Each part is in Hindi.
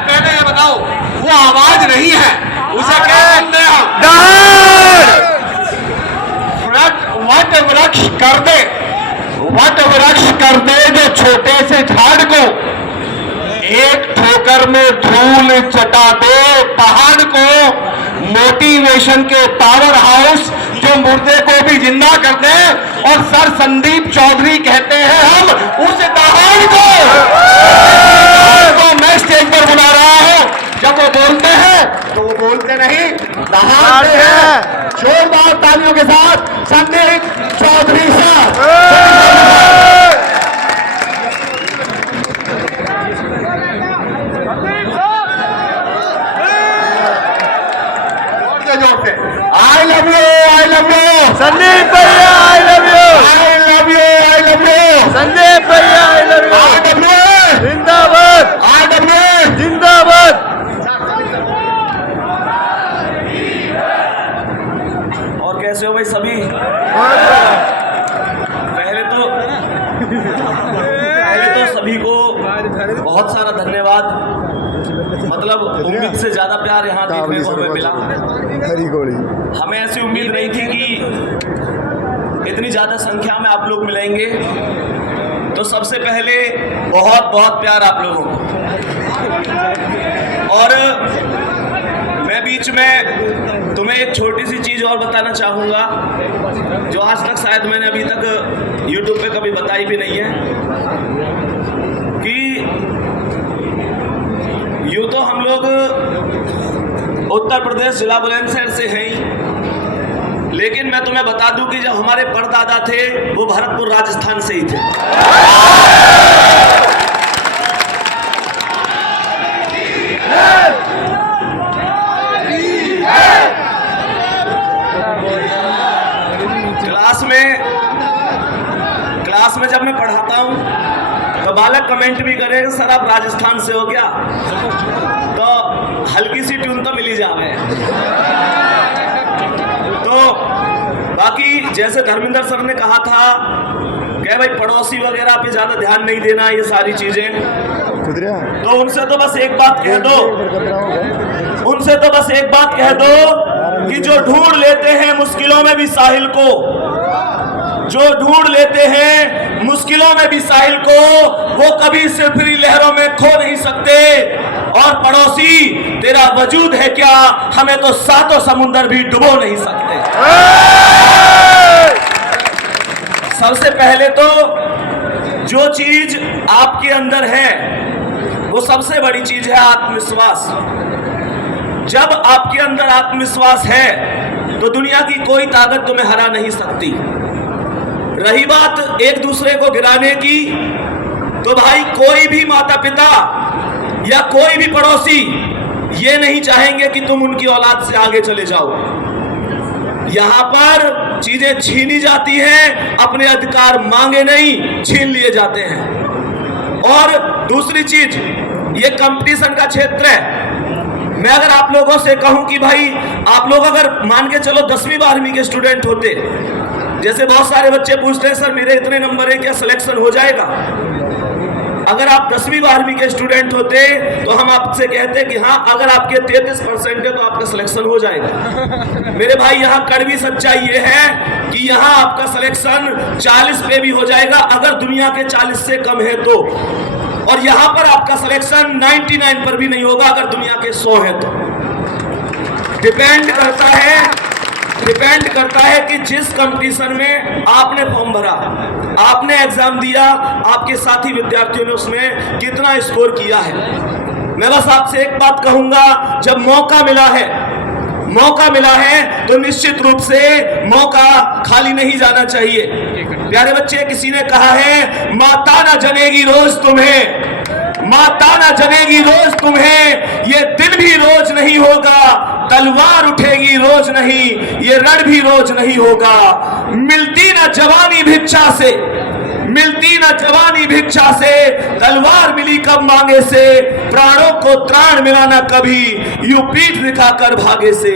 पहले ये बताओ, वो आवाज नहीं है, उसे क्या कहते हैं? वट वृक्ष कर दे, वट वृक्ष कर दे जो छोटे से झाड़ को, एक ठोकर में धूल चटा दे पहाड़ को। मोटिवेशन के पावर हाउस जो मुर्दे को भी जिंदा कर दे, और सर संदीप चौधरी कहते हैं हम उस दहाड़ को मैं स्टेज पर बुला रहा हूं। जब वो बोलते हैं तो वो बोलते नहीं, दहाड़ते हैं। जोरदार तालियों के साथ संदीप चौधरी साहब। I love you, I love you, Sandeep भैया I love you, I love you, I love you, Sandeep भैया आई लव यू, RWA, जिंदाबाद RWA, जिंदाबाद। और कैसे हो भाई सभी? पहले तो सभी को बहुत सारा धन्यवाद। मतलब उम्मीद से ज्यादा प्यार यहाँ देखने को हमें मिला। हमें ऐसी उम्मीद नहीं थी कि इतनी ज्यादा संख्या में आप लोग मिलेंगे। तो सबसे पहले बहुत बहुत प्यार आप लोगों को। और मैं बीच में तुम्हें एक छोटी सी चीज और बताना चाहूंगा, जो आज तक शायद मैंने अभी तक YouTube पे कभी बताई भी नहीं है, कि यूँ तो हम लोग उत्तर प्रदेश जिला बुलंदशहर से हैं ही, लेकिन मैं तुम्हें बता दूं कि जब हमारे परदादा थे वो भरतपुर राजस्थान से ही थे। क्लास में जब मैं पढ़ाता हूं तो बालक कमेंट भी करे सर आप राजस्थान से हो क्या, तो हल्की सी ट्यून तो मिली जावे। तो बाकी जैसे धर्मेंद्र सर ने कहा था कि भाई पड़ोसी वगैरह पे ज्यादा ध्यान नहीं देना, ये सारी चीजें, तो उनसे तो बस एक बात कह दो, उनसे तो बस एक बात कह दो कि जो ढूंढ लेते हैं मुश्किलों में भी साहिल को, जो ढूंढ लेते हैं मुश्किलों में भी साहिल को, वो कभी सिलसिली लहरों में खो नहीं सकते। और पड़ोसी तेरा वजूद है क्या, हमें तो सातों समुंदर भी डुबो नहीं सकते। सबसे पहले तो जो चीज आपके अंदर है वो सबसे बड़ी चीज है आत्मविश्वास। जब आपके अंदर आत्मविश्वास है तो दुनिया की कोई ताकत तुम्हें हरा नहीं सकती। रही बात एक दूसरे को गिराने की, तो भाई कोई भी माता पिता या कोई भी पड़ोसी ये नहीं चाहेंगे कि तुम उनकी औलाद से आगे चले जाओ। यहां पर चीजें छीनी जाती हैं, अपने अधिकार मांगे नहीं, छीन लिए जाते हैं। और दूसरी चीज, ये कंपटीशन का क्षेत्र है। मैं अगर आप लोगों से कहूं कि भाई आप लोग अगर मान के चलो 10वीं 12वीं के स्टूडेंट होते, जैसे बहुत सारे बच्चे पूछते हैं सर मेरे इतने नंबर है क्या सिलेक्शन हो जाएगा। अगर आप 10वीं 12वीं के स्टूडेंट होते तो हम आपसे कहते कि हाँ अगर आपके 33% है तो आपका सिलेक्शन हो जाएगा। मेरे भाई यहाँ कड़वी सच्चाई ये है कि यहाँ आपका सिलेक्शन 40 पे भी हो जाएगा अगर दुनिया के 40 से कम है तो, और यहाँ पर आपका सिलेक्शन 99 पर भी नहीं होगा अगर दुनिया के 100 है तो। डिपेंड करता है कि जिस कंपटीशन में आपने फॉर्म भरा, आपने एग्जाम दिया, आपके साथी विद्यार्थियों ने उसमें कितना स्कोर किया है। मैं बस आपसे एक बात कहूंगा, जब मौका मिला है तो निश्चित रूप से मौका खाली नहीं जाना चाहिए। प्यारे बच्चे, किसी ने कहा है माता ना जनेगी रोज तुम्हें, माता ना जनेगी रोज तुम्हें, ये दिन भी रोज नहीं होगा, तलवार उठेगी रोज नहीं, ये रण भी रोज नहीं होगा। मिलती ना जवानी भिक्षा से, मिलती ना जवानी भिक्षा से, तलवार मिली कब मांगे से, प्राणों को त्राण मिला ना कभी, यूं पीठ दिखाकर भागे से।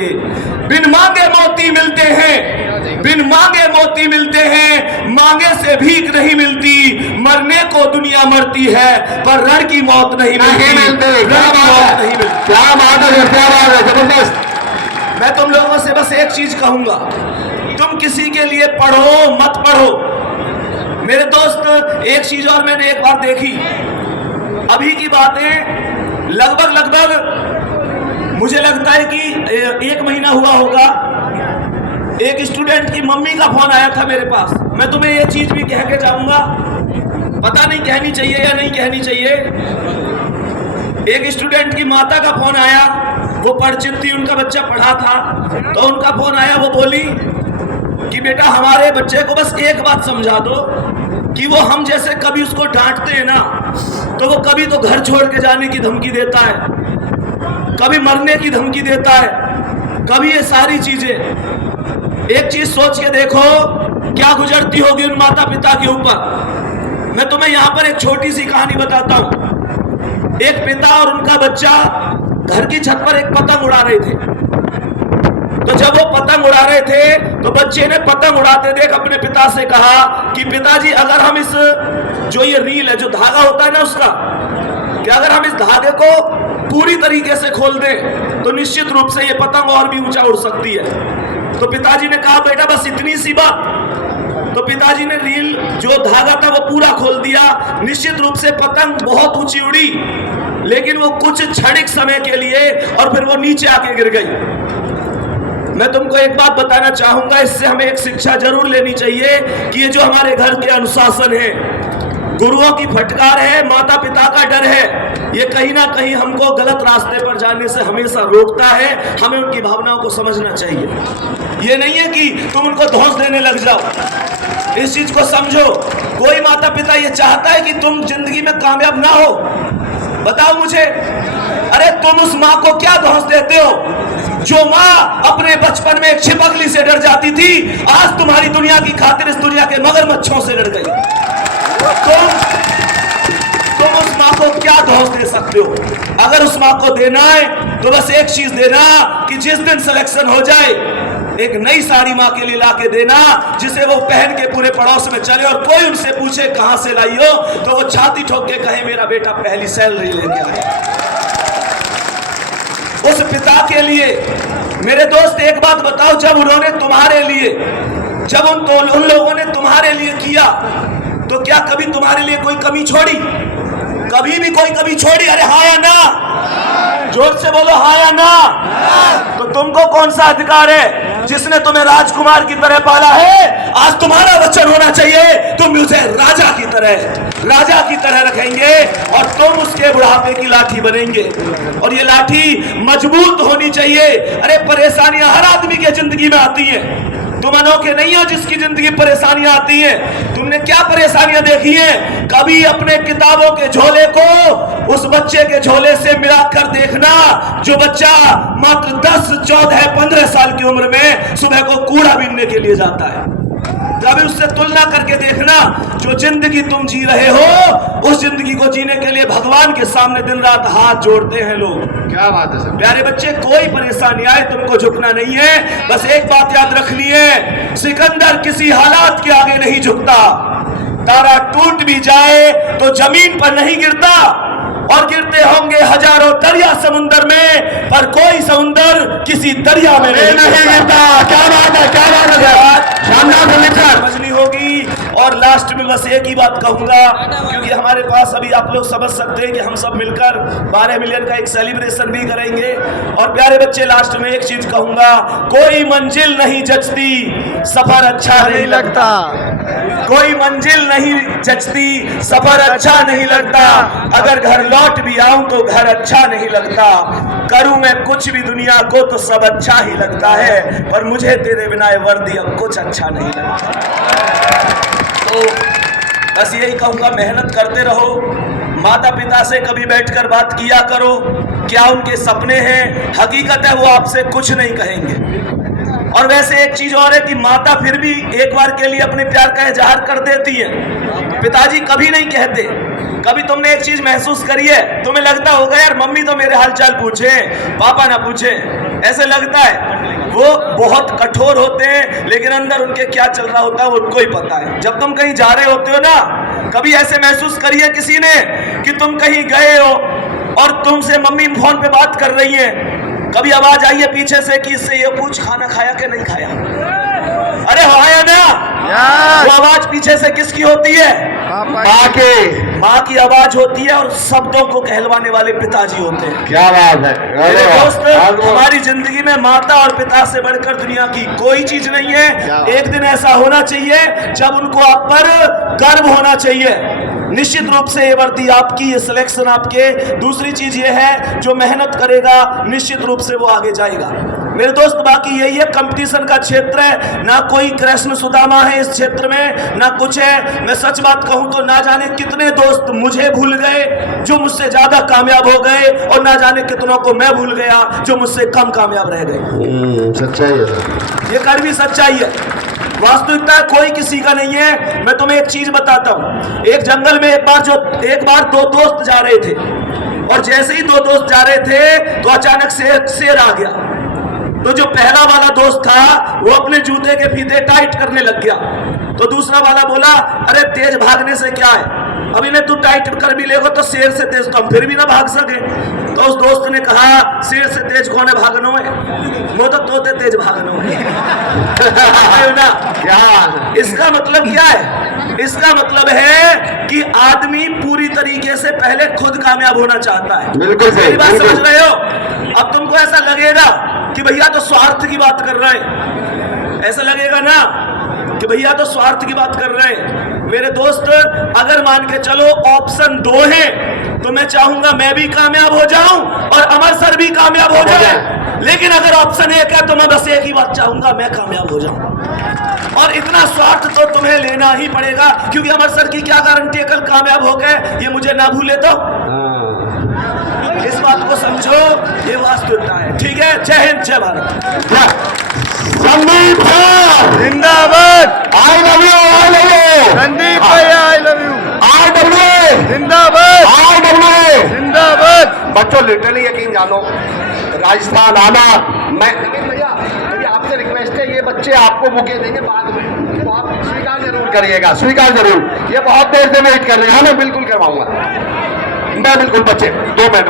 बिन मांगे मोती मिलते हैं, बिन मांगे मोती मिलते हैं, मांगे से भीख नहीं मिलती। मरने को दुनिया मरती है पर रण की मौत नहीं मिलती, रण की मौत चीज कहूंगा, तुम किसी के लिए पढ़ो मत पढ़ो। मेरे दोस्त, एक चीज और मैंने एक बार देखी, अभी की बातें लगभग मुझे लगता है कि 1 महीना हुआ होगा, एक स्टूडेंट की मम्मी का फोन आया था मेरे पास। मैं तुम्हें ये चीज भी कह के जाऊंगा, पता नहीं कहनी चाहिए या नहीं कहनी चाहिए। एक स्टूडेंट की माता का फोन आया, वो परिचित थी, उनका बच्चा पढ़ा था, तो उनका फोन आया, वो बोली कि बेटा हमारे बच्चे को बस एक बात समझा दो कि वो हम जैसे कभी उसको डांटते हैं ना, तो वो कभी तो घर छोड़ के जाने की धमकी देता है, कभी मरने की धमकी देता है, कभी ये सारी चीजें। एक चीज सोच के देखो क्या गुजरती होगी उन माता पिता के ऊपर। मैं तुम्हें यहाँ पर एक छोटी सी कहानी बताता हूँ। एक पिता और उनका बच्चा घर की छत पर एक पतंग उड़ा रहे थे। तो जब वो पतंग उड़ा रहे थे तो बच्चे ने पतंग उड़ाते देख अपने पिता से कहा कि पिताजी, अगर हम इस जो ये रील है, जो धागा होता है ना उसका, कि अगर हम इस धागे को पूरी तरीके से खोल दें तो निश्चित रूप से ये पतंग और भी ऊंचा उड़ सकती है। तो पिताजी ने कहा बेटा बस इतनी सी बात। तो पिताजी ने रील जो धागा था वो पूरा खोल दिया। निश्चित रूप से पतंग बहुत ऊंची उड़ी, लेकिन वो कुछ क्षणिक समय के लिए और फिर वो नीचे आके गिर गई। मैं तुमको एक बात बताना चाहूंगा, इससे हमें एक शिक्षा जरूर लेनी चाहिए कि ये जो हमारे घर के अनुशासन है, गुरुओं की फटकार है, माता पिता का डर है, ये कहीं ना कहीं हमको गलत रास्ते पर जाने से हमेशा रोकता है। हमें उनकी भावनाओं को समझना चाहिए। ये नहीं है कि तुम उनको धौंस देने लग जाओ, इस चीज को समझो। कोई माता पिता ये चाहता है कि तुम जिंदगी में कामयाब ना हो? बताओ मुझे। अरे तुम उस माँ को क्या धौंस देते हो जो माँ अपने बचपन में एक छिपकली से डर जाती थी, आज तुम्हारी दुनिया की खातिर इस दुनिया के मगरमच्छों से डर गई। तुम उस माँ को क्या धौंस दे सकते हो? अगर उस माँ को देना है तो बस एक चीज देना कि जिस दिन सिलेक्शन हो जाए एक नई साड़ी माँ के लिए ला के देना, जिसे वो पहन के पूरे पड़ोस में चले और कोई उनसे पूछे कहां से लाई हो तो वो छाती ठोक के कहे मेरा बेटा पहली सैलरी लेके आया। उस पिता के लिए मेरे दोस्त एक बात बताओ, जब उन्होंने तुम्हारे लिए, जब उन लोगों ने तुम्हारे लिए किया तो क्या कभी तुम्हारे लिए कोई कमी छोड़ी? कभी भी कोई कमी छोड़ी? अरे हाँ या ना? जोर से बोलो हाँ या ना? तो तुमको कौन सा अधिकार है? जिसने तुम्हें राजकुमार की तरह पाला है, आज तुम्हारा वचन होना चाहिए तुम उसे राजा की तरह रखेंगे और तुम उसके बुढ़ापे की लाठी बनेंगे। और ये लाठी मजबूत होनी चाहिए। अरे परेशानियां हर आदमी के जिंदगी में आती हैं, तुम अनोखे नहीं हो जिसकी जिंदगी परेशानियां आती हैं। तुमने क्या परेशानियां देखी हैं? कभी अपने किताबों के झोले को उस बच्चे के झोले से मिलाकर देखना जो बच्चा मात्र 10, 14, 15 साल की उम्र में सुबह को कूड़ा बीनने के लिए जाता है। कभी उससे तुलना करके देखना जो जिंदगी तुम जी रहे हो, उस जिंदगी को जीने के लिए भगवान के सामने दिन रात हाथ जोड़ते हैं लोग। क्या बात है सर? प्यारे बच्चे, कोई परेशानी आए तुमको झुकना नहीं है। बस एक बात याद रखनी है, सिकंदर किसी हालात के आगे नहीं झुकता। तारा टूट भी जाए तो जमीन पर नहीं गिरता, और गिरते होंगे हजारों दरिया समुंदर में, पर कोई समुंदर किसी दरिया में नहीं गिरता। क्या बात है, क्या बात है, शानदार समझनी होगी। और लास्ट में बस एक ही बात कहूंगा, क्योंकि हमारे पास अभी आप लोग समझ सकते हैं कि हम सब मिलकर 12 मिलियन का एक सेलिब्रेशन भी करेंगे। और प्यारे बच्चे, लास्ट में एक चीज कहूंगा, कोई मंजिल नहीं जचती, सफर अच्छा नहीं लगता। कोई मंजिल नहीं जचती, सफर अच्छा नहीं लगता। अगर घर लौट भी आऊं तो घर अच्छा नहीं लगता। करूं मैं कुछ भी दुनिया को तो सब अच्छा ही लगता है, पर मुझे तेरे बिना ये वर्दी अब कुछ अच्छा नहीं लगता। तो बस यही कहूंगा, मेहनत करते रहो। माता पिता से कभी बैठकर बात किया करो, क्या उनके सपने हैं। हकीकत है वो आपसे कुछ नहीं कहेंगे। और वैसे एक चीज और है कि माता फिर भी एक बार के लिए अपने प्यार का इजहार कर देती है, पिताजी कभी नहीं कहते। कभी तुमने एक चीज महसूस करी है, तुम्हें लगता होगा यार मम्मी तो मेरे हालचाल पूछे, पापा ना पूछे, ऐसे लगता है। वो बहुत कठोर होते हैं, लेकिन अंदर उनके क्या चल रहा होता है वो उनको ही पता है। जब तुम कहीं जा रहे होते हो ना, कभी ऐसे महसूस करिए किसी ने कि तुम कहीं गए हो और तुमसे मम्मी फोन पे बात कर रही है, कभी आवाज आई है पीछे से कि इससे ये पूछ खाना खाया कि नहीं खाया? अरे हो या ना? यस। वो आवाज पीछे से किसकी होती है? माँ के। माँ की आवाज होती है और शब्दों को कहलवाने वाले पिताजी होते हैं। क्या बात है मेरे दोस्त, हमारी जिंदगी में माता और पिता से बढ़कर दुनिया की कोई चीज नहीं है। एक दिन ऐसा होना चाहिए जब उनको आप पर गर्व होना चाहिए। निश्चित रूप से ये वर्दी आपकी, ये सिलेक्शन आपके। दूसरी चीज ये है, जो मेहनत करेगा निश्चित रूप से वो आगे जाएगा। मेरे दोस्त, बाकी यही है, कंपटीशन का क्षेत्र है, ना कोई कृष्ण सुदामा है इस क्षेत्र में, ना कुछ है। मैं सच बात कहूं तो ना जाने कितने दोस्त मुझे भूल गए जो मुझसे ज्यादा कामयाब हो गए, और ना जाने कितनों को मैं भूल गया जो मुझसे कम कामयाब रह गए। सच्चाई है, ये कड़वी सच्चाई है। वास्तविकता कोई किसी का नहीं है। मैं तुम्हें एक चीज बताता हूं। एक जंगल में एक बार दो दोस्त जा रहे थे, और जैसे ही दो दोस्त जा रहे थे तो अचानक शेर आ गया। तो जो पहला वाला दोस्त था वो अपने जूते के फीते टाइट करने लग गया। तो दूसरा वाला बोला, अरे तेज भागने से क्या है, अब इन्हें तू टाइट कर भी लेगा तो शेर से तेज तो हम फिर भी ना भाग सके। तो उस दोस्त ने कहा, शेर से तेज कौन है भागनो है, वो तो तोते तेज भागनो है ना। क्या इसका मतलब क्या है? इसका मतलब है कि आदमी पूरी तरीके से पहले खुद कामयाब होना चाहता है। बिल्कुल सही, मेरी बात बिल्कुल। समझ रहे हो? अब तुमको ऐसा लगेगा कि भैया तो स्वार्थ की बात कर रहे हैं, ऐसा लगेगा ना कि भैया तो स्वार्थ की बात कर रहे हैं। मेरे दोस्त, अगर मान के चलो ऑप्शन 2 है तो मैं चाहूंगा मैं भी कामयाब हो जाऊं और अमर सर भी कामयाब हो जाए। लेकिन अगर ऑप्शन 1 है तो मैं बस एक ही बात चाहूंगा, मैं कामयाब हो जाऊं। और इतना स्वार्थ तो तुम्हें लेना ही पड़ेगा, क्योंकि अमर सर की क्या गारंटी है कल कामयाब हो गए, ये मुझे ना भूले तो। इस बात को समझो, ये वास्तविकता है। ठीक है, जय हिंद, जय भारत। संदीप सर जिंदाबाद। I love you, I love you Sandeep भैया आई लव यू। RWA जिंदाबाद। RWA। जिंदाबाद। बच्चों लिटरली यकीन जानो, राजस्थान आना, मैं भैया आपसे रिक्वेस्ट है, ये बच्चे आपको बुके देंगे बाद में, तो आप स्वीकार जरूर करिएगा, स्वीकार जरूर। ये बहुत देर से वेट कर रहे हैं, हाँ मैं बिल्कुल करवाऊंगा, मैं बिल्कुल। बच्चे 2 मिनट